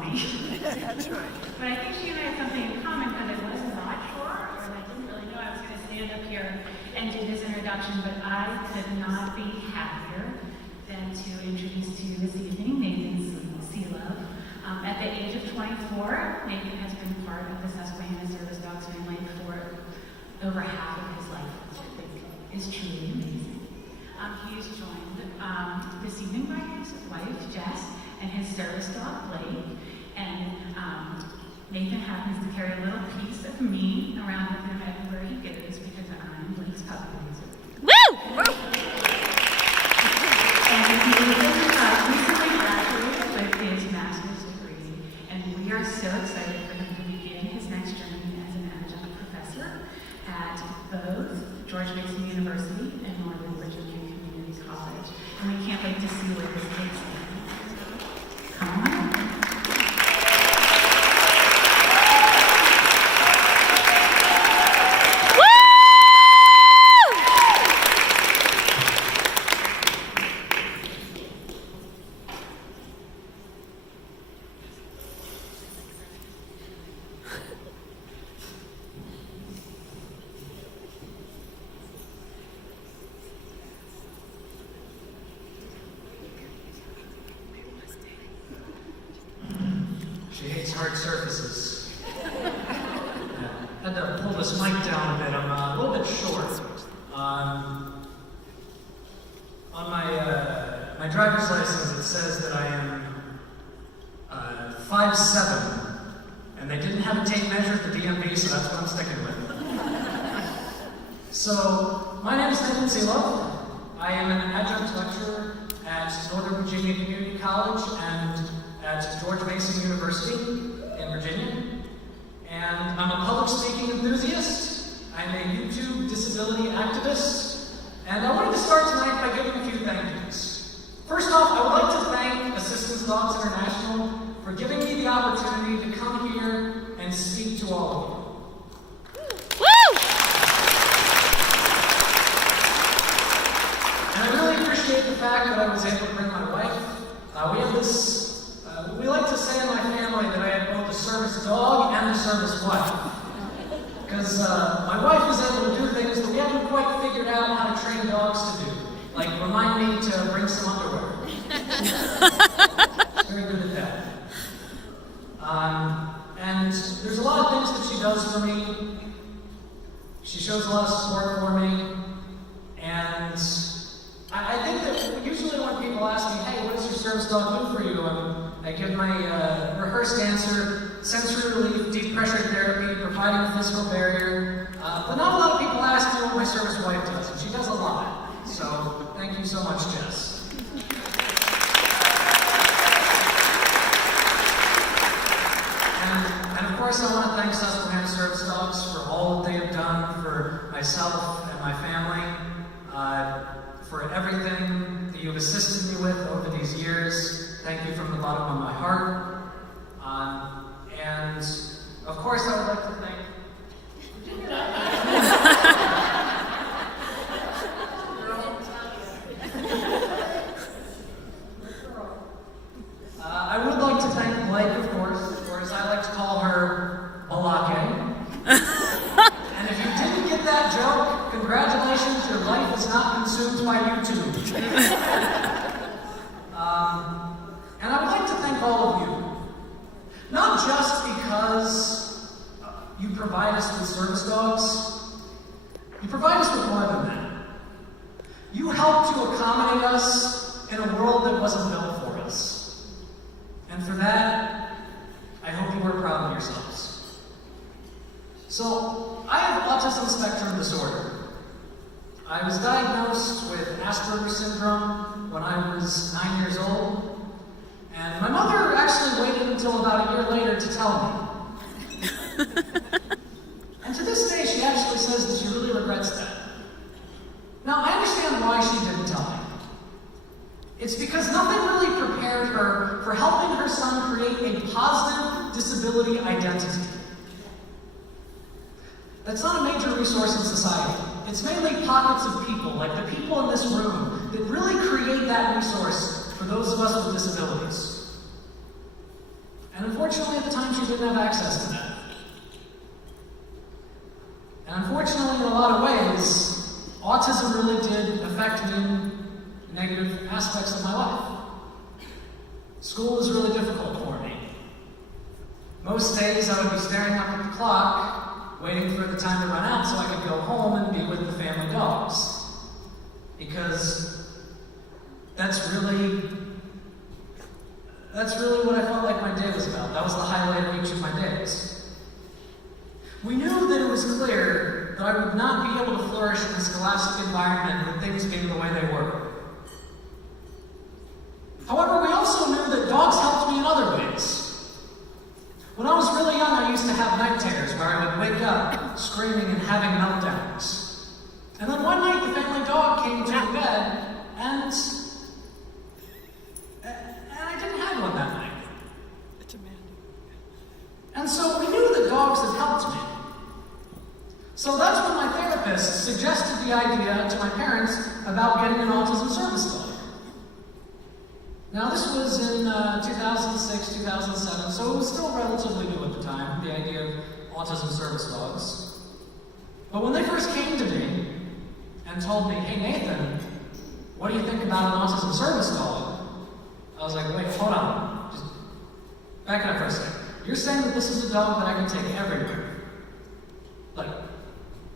funny. That's right. But I think she and I had something in common because I was not sure, and I didn't really know I was going to stand up here and do this introduction, but I could not be happier than to introduce to you this evening Nathan Selove. At the age of 24, Nathan has been part of the Susquehanna Service Dogs family for over half of his life, which I think is truly amazing. He is joined this evening by his wife, Jess, and his service dog, Blake. And Nathan happens to carry a little piece of me around with him everywhere he goes because I'm Blake's puppy raiser. Woo! And he recently graduated with his master's degree, and we are so excited for him to begin his next journey as an adjunct professor at both George Mason University and Northern Virginia Community College. And we can't wait to see where this takes him. Come on. She hates hard surfaces. Had to pull this mic down a bit. I'm a little bit short. On my driver's license, it says that I am 5'7", and they didn't have a tape measure at the DMV, so that's what I'm sticking with. So, my name is Nathan Selove. I am an adjunct lecturer at Northern Virginia Community College and at George Mason University in Virginia. And I'm a public speaking enthusiast. I'm a YouTube disability activist. And I wanted to start tonight by giving a few thank yous. First off, I would like to thank Assistance Dogs International for giving me the opportunity to come here and speak to all of you. And I really appreciate the fact that I was able to bring my wife. We have this, we like to say in my family that I had both a service dog and a service wife. Because my wife was able to do things that we haven't quite figured out how to train dogs to do. Like remind me to bring some underwear. She's very good at that. And there's a lot of things that she does for me. She shows a lot of support for me. And I think that usually when people ask me, hey, what does your service dog do for you? I give my rehearsed answer, sensory relief, deep pressure therapy, providing a physical barrier. But not a lot of people ask me what my service wife does, and she does a lot. So thank you so much, Jess. And of course, I want to thank Susquehanna Service Dogs for all that they have done for myself and my family. For everything that you've assisted me with over these years. Thank you from the bottom of my heart. And of course, I would like to thank I would like to thank Blake, of course, or as I like to call her, Malake. And if you didn't get that joke, congratulations, your life is not consumed by YouTube. And I would like to thank all of you. Not just because you provide us with service dogs, you provide us with more than that. You help to accommodate us in a world that wasn't built for us. And for that, I hope you are proud of yourselves. So, I have autism spectrum disorder. I was diagnosed with Asperger's syndrome when I was 9 years old. And my mother actually waited until about a year later to tell me. And to this day, she actually says that she really regrets that. Now, I understand why she didn't tell me. It's because nothing really prepared her for helping her son create a positive disability identity. That's not a major resource in society. It's mainly pockets of people, like the people in this room, that really create that resource for those of us with disabilities. And unfortunately, at the time, she didn't have access to that. And unfortunately, in a lot of ways, autism really did affect me in negative aspects of my life. School was really difficult for me. Most days I would be staring up at the clock, waiting for the time to run out so I could go home and be with the family dogs. Because that's really what I felt like my day was about. That was the highlight of each of my days. We knew that it was clear that I would not be able to flourish in a scholastic environment with things being the way they were. However, we also knew that dogs helped me in other ways. When I was really young, I used to have night terrors where I would wake up screaming and having meltdowns. And then one night, the family dog came to the bed, and I didn't have one that night. And so we knew that dogs had helped me. So that's when my therapist suggested the idea to my parents about getting an autism service dog. Now, this was in 2006, 2007, so it was still relatively new at the time, the idea of autism service dogs. But when they first came to me and told me, hey, Nathan, what do you think about an autism service dog? I was like, wait, hold on. Just back it up for a second. You're saying that this is a dog that I can take everywhere? Like,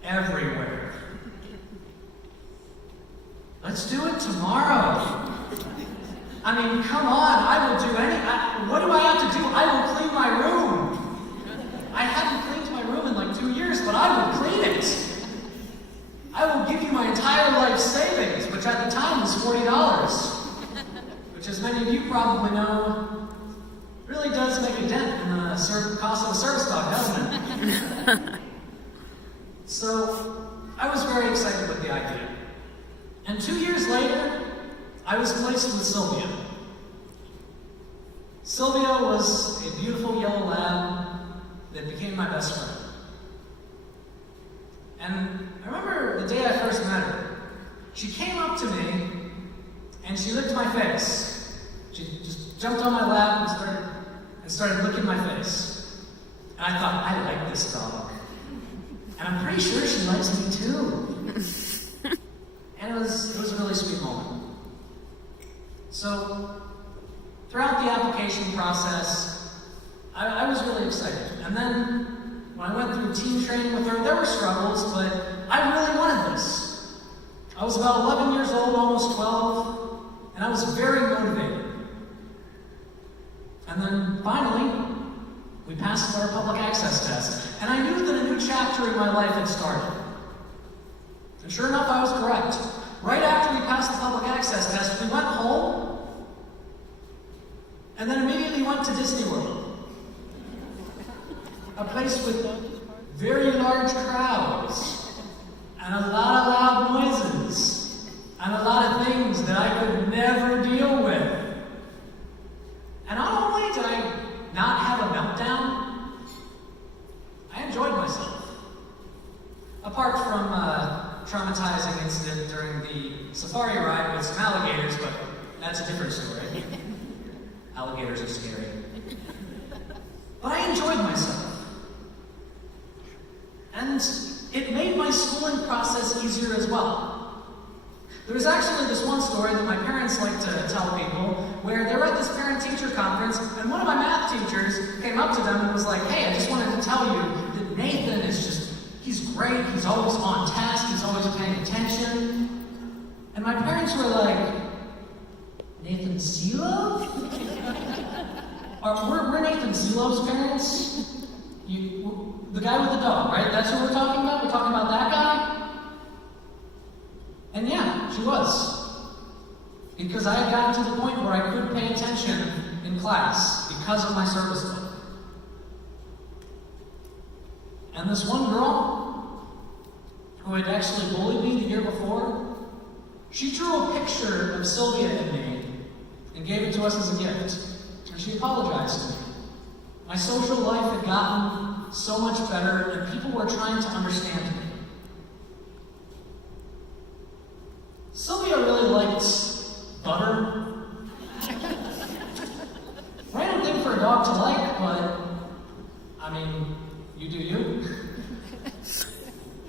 everywhere. Let's do it tomorrow. I mean, come on, I will do what do I have to do? I will clean my room. I haven't cleaned my room in like 2 years, but I will clean it. I will give you my entire life savings, which at the time was $40, which as many of you probably know, really does make a dent in the cost of a service dog, doesn't it? So, I was very excited with the idea. And 2 years later, I was placed with Sylvia. Sylvia was a beautiful yellow lab that became my best friend. And I remember the day I first met her. She came up to me and she licked my face. She just jumped on my lap and started licking my face. And I thought, I like this dog. And I'm pretty sure she likes me too. And it was a really sweet moment. So, throughout the application process, I was really excited. And then, when I went through team training with her, there were struggles, but I really wanted this. I was about 11 years old, almost 12, and I was very motivated. And then, finally, we passed our public access test, and I knew that a new chapter in my life had started. And sure enough, I was correct. Right after we passed the public access test, we went home, and then immediately went to Disney World. A place with very large crowds, and a lot of loud noises, and a lot of things that I could never deal with. And not only did I not have a meltdown, I enjoyed myself. Apart from traumatizing incident during the safari ride with some alligators, but that's a different story. Alligators are scary. But I enjoyed myself. And it made my schooling process easier as well. There was actually this one story that my parents like to tell people, where they were at this parent-teacher conference, and one of my math teachers came up to them and was like, hey, I just wanted to tell you that Nathan is he's great, he's always on task, he's always paying attention. And my parents were like, Nathan Selove? We're Nathan Selove's parents? The guy with the dog, right? That's what we're talking about? We're talking about that guy? And yeah, she was. Because I had gotten to the point where I couldn't pay attention in class because of my service dog. And this one girl, who had actually bullied me the year before, she drew a picture of Sylvia and me and gave it to us as a gift. And she apologized to me. My social life had gotten so much better, and people were trying to understand me. Sylvia really liked butter. Random thing for a dog to like, but, I mean, you do you.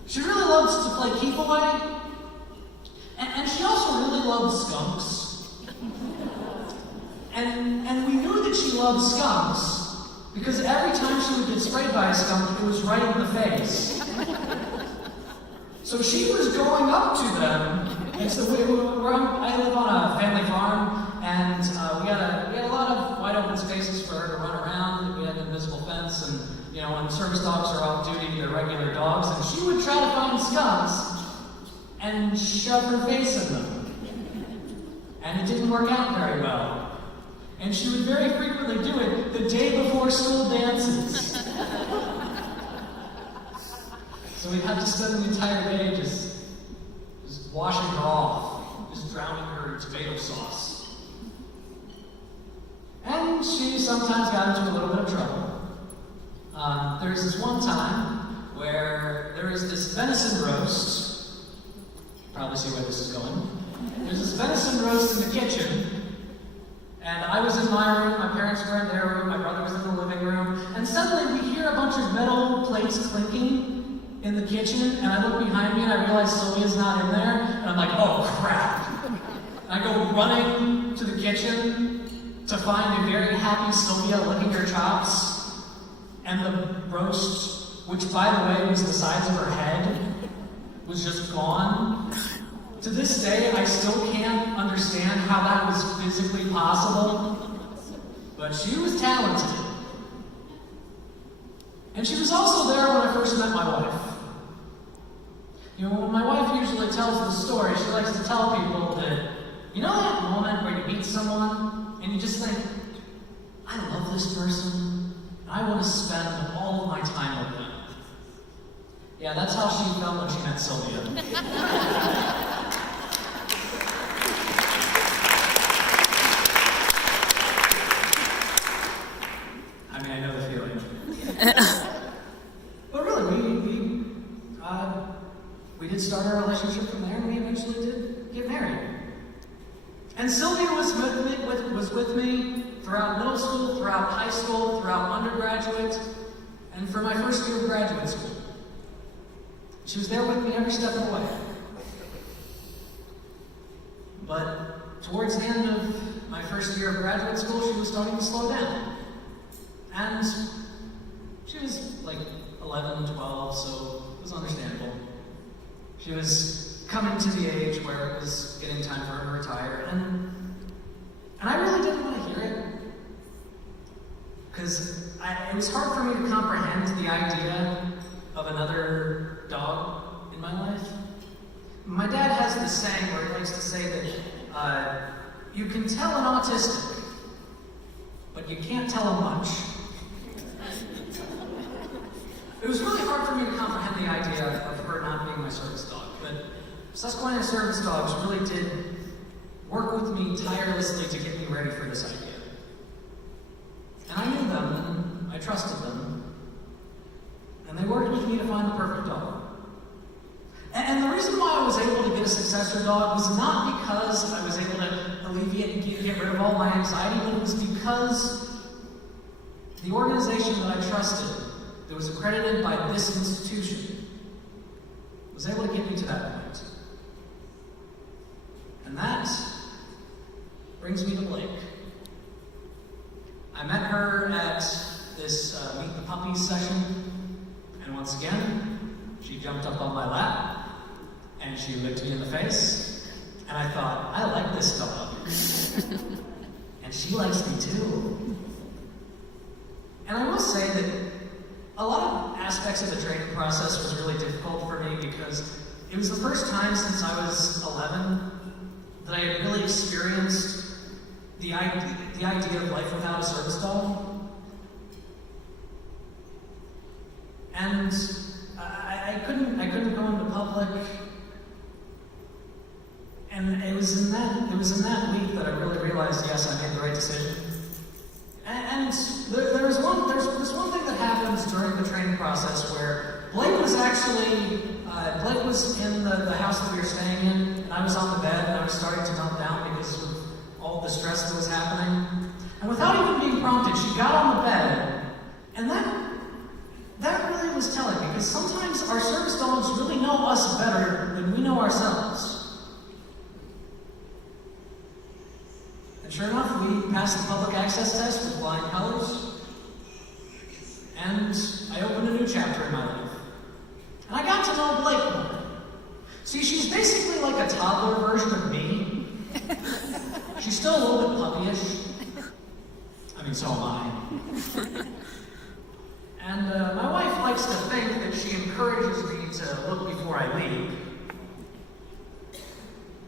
She really loves to play keep away, and she also really loves skunks. And we knew that she loved skunks because every time she would get sprayed by a skunk, it was right in the face. So she was going up to them. And so I live on a family farm, and we had a lot of wide open spaces for her to run around. We had an invisible fence, and when service dogs are off duty, they're regular dogs, and she would try to find skunks and shove her face in them. And it didn't work out very well. And she would very frequently do it the day before school dances. So we had to spend the entire day just washing her off, just drowning her in tomato sauce. And she sometimes got into a little bit of trouble. There's this one time where there was this venison roast. You probably see where this is going. There's this venison roast in the kitchen, and I was in my room, my parents were in their room, my brother was in the living room, and suddenly we hear a bunch of metal plates clinking in the kitchen, and I look behind me and I realize Sylvia's not in there, and I'm like, oh crap. And I go running to the kitchen to find a very happy Sylvia licking her chops, and the roast, which by the way was the size of her head, was just gone. To this day, I still can't understand how that was physically possible, but she was talented. And she was also there when I first met my wife. When my wife usually tells the story, she likes to tell people that, that moment where you meet someone and you just think, I love this person, and I want to spend all of my time with them. Yeah, that's how she felt when she met Sylvia. I mean, I know the feeling. But really, we did start our relationship from there, and we eventually did get married. And Sylvia was with me throughout middle school, throughout high school, throughout undergraduate, and for my first year of graduate school. She was there with me every step of the way. But towards the end of my first year of graduate school, she was starting to slow down. And she was like 11, 12, so it was understandable. She was coming to the age where it was getting time for her to retire, and I really didn't want to hear it. Because it was hard for me to comprehend the idea of another dog in my life. My dad has this saying where he likes to say that you can tell an autistic, but you can't tell him much. It was really hard for me to comprehend the idea of her not being my service dog, but Susquehanna service dogs really did work with me tirelessly to get me ready for this idea. And I knew them, and I trusted them, and they worked with me to find the perfect dog. And the reason why I was able to get a successor dog was not because I was able to alleviate and get rid of all my anxiety, but it was because the organization that I trusted, that was accredited by this institution, was able to get me to that point. And that brings me to Blake. I met her at this Meet the Puppies session, and once again, she jumped up on my lap, and she licked me in the face, and I thought, I like this dog. And she likes me too. And I will say that a lot of aspects of the training process was really difficult for me because it was the first time since I was 11 that I had really experienced the idea of life without a service dog. And I couldn't go into public. And it was in that week that I really realized, yes, I made the right decision. And there's this one thing that happens during the training process where Blake was in the house that we were staying in, and I was on the bed, and I was starting to dump down because of all the stress that was happening. And without even being prompted, she got on the bed, and that really was telling, because sometimes our service dogs really know us better than we know ourselves. And sure enough, we passed the public access test with flying colors, and I opened a new chapter in my life. And I got to know Blake more. See, she's basically like a toddler version of me. She's still a little bit puppyish. I mean, so am I. And my wife likes to think that she encourages me to look before I leap.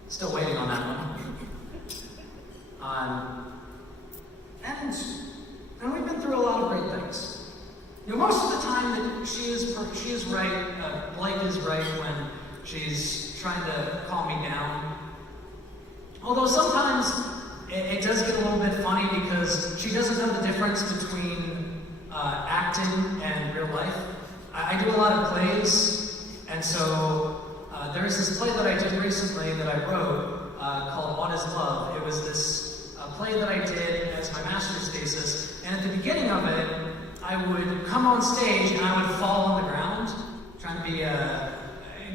Still waiting on that one. And we've been through a lot of great things. You know, most of the time that she is right, Blake is right when she's trying to calm me down. Although sometimes it does get a little bit funny because she doesn't know the difference between acting and real life. I do a lot of plays, and so there's this play that I did recently that I wrote called What is Love? It was this play that I did as my master's thesis, and at the beginning of it, I would come on stage and I would fall on the ground, trying to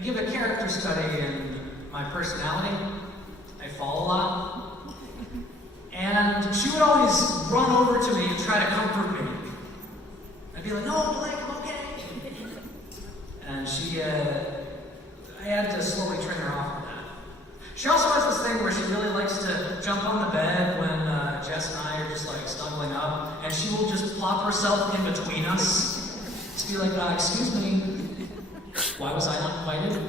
give a character study in my personality. I fall a lot. And she would always run over to me and try to comfort me. I'd be like, no, Blake, I'm okay. And I had to slowly train her off of that. She also has this thing where she really likes to jump on the bed when Jess and I are just like snuggling up, and she will just plop herself in between us. Just be like, excuse me, why was I not invited?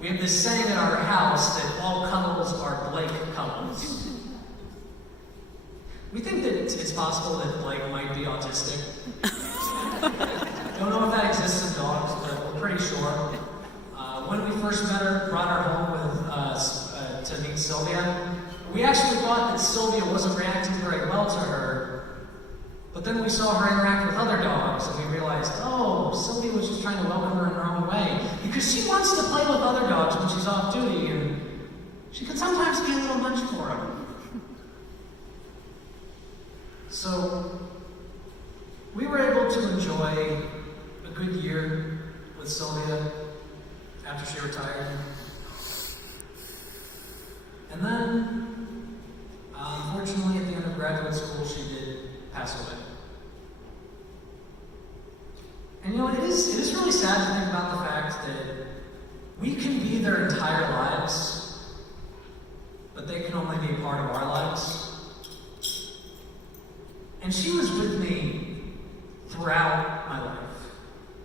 We have this saying in our house that all cuddles are Blake cuddles. We think that it's possible that Blake might be autistic. Don't know if that exists in dogs, but we're pretty sure. When we first met her, brought her home to meet Sylvia, we actually thought that Sylvia wasn't reacting very well to her, but then we saw her interact with other dogs, and we realized, oh, Sylvia was just trying to welcome her in her own way, because she wants to play with other dogs when she's off duty, and she can sometimes be a little much for them. So, we were able to enjoy a good year with Sylvia after she retired. And then, unfortunately, at the end of graduate school, she did pass away. And you know, it is really sad to think about the fact that we can be their entire lives, but they can only be a part of our lives. And she was with me throughout my life.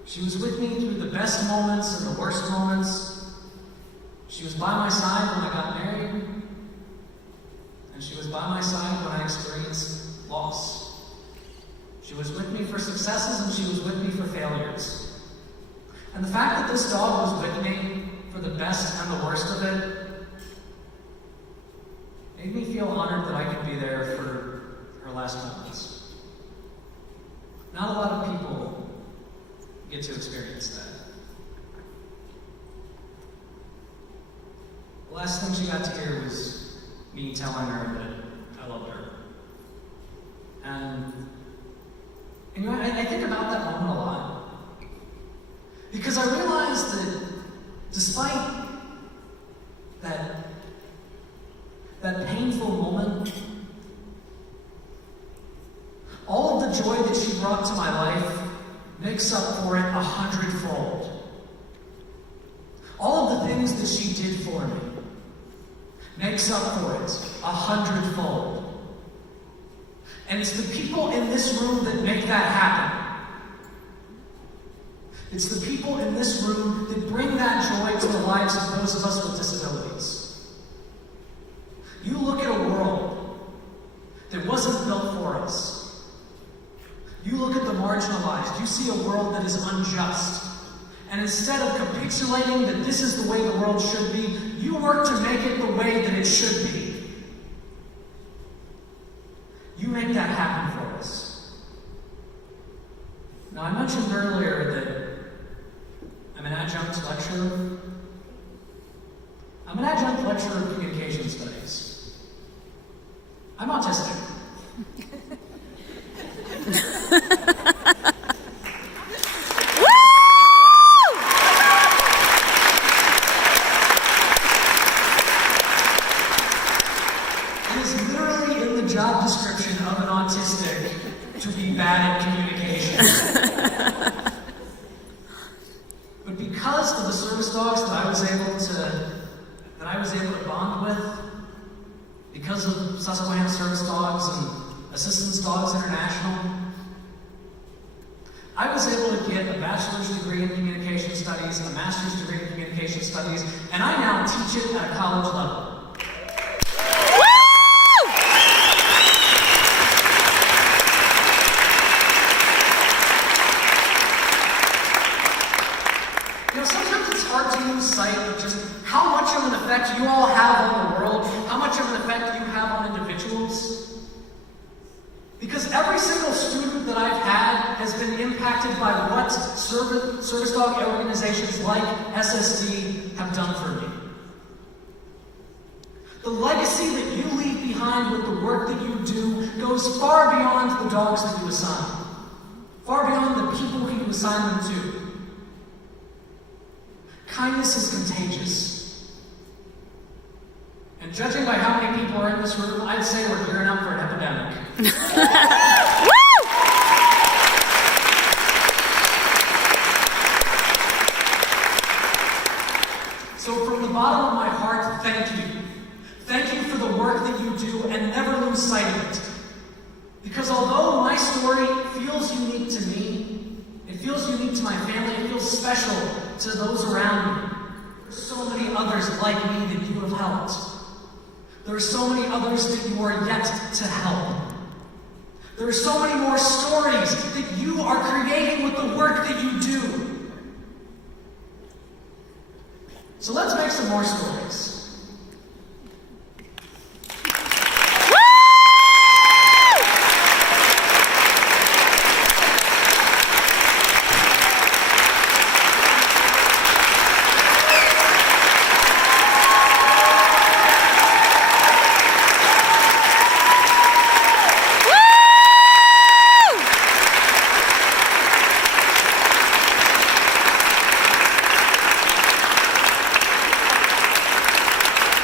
She was with me through the best moments and the worst moments. She was by my side when I got married. And she was by my side when I experienced loss. She was with me for successes and she was with me for failures. And the fact that this dog was with me for the best and the worst of it made me feel honored that I could be there for her last moments. Not a lot of people get to experience that. The last thing she got to hear was me telling her that I loved her. And you know, I think about that moment a lot. Because I realized that despite that painful moment, all of the joy that she brought to my life makes up for it 100-fold. All of the things that she did for me makes up for it 100-fold. And it's the people in this room that make that happen. It's the people in this room that bring that joy to the lives of those of us with disabilities. You look at a world that wasn't built for us. You look at the marginalized. You see a world that is unjust. And instead of capitulating that this is the way the world should be, you work to make it the way that it should be. You make that happen for us. Now, I mentioned earlier that I'm an adjunct lecturer. I'm an adjunct lecturer of communication studies. I'm autistic. to be bad at communication. But because of the service dogs that I was able to bond with, because of Susquehanna Service Dogs and Assistance Dogs International, I was able to get a bachelor's degree in communication studies, a master's degree in communication studies, and I now teach it at a college level. You know, sometimes it's hard to lose sight of just how much of an effect you all have on the world, how much of an effect you have on individuals. Because every single student that I've had has been impacted by what service dog organizations like SSD have done for me. The legacy that you leave behind with the work that you do goes far beyond the dogs that you assign, far beyond the people who you assign them to. Kindness is contagious. And judging by how many people are in this room, I'd say we're gearing up for an epidemic. So from the bottom of my heart, thank you. Thank you for the work that you do, and never lose sight of it. Because although my story feels unique to me, it feels unique to my family, it feels special to those around me. There's so many others like me that you have helped. There are so many others that you are yet to help. There are so many more stories that you are creating with the work that you do. So let's make some more stories.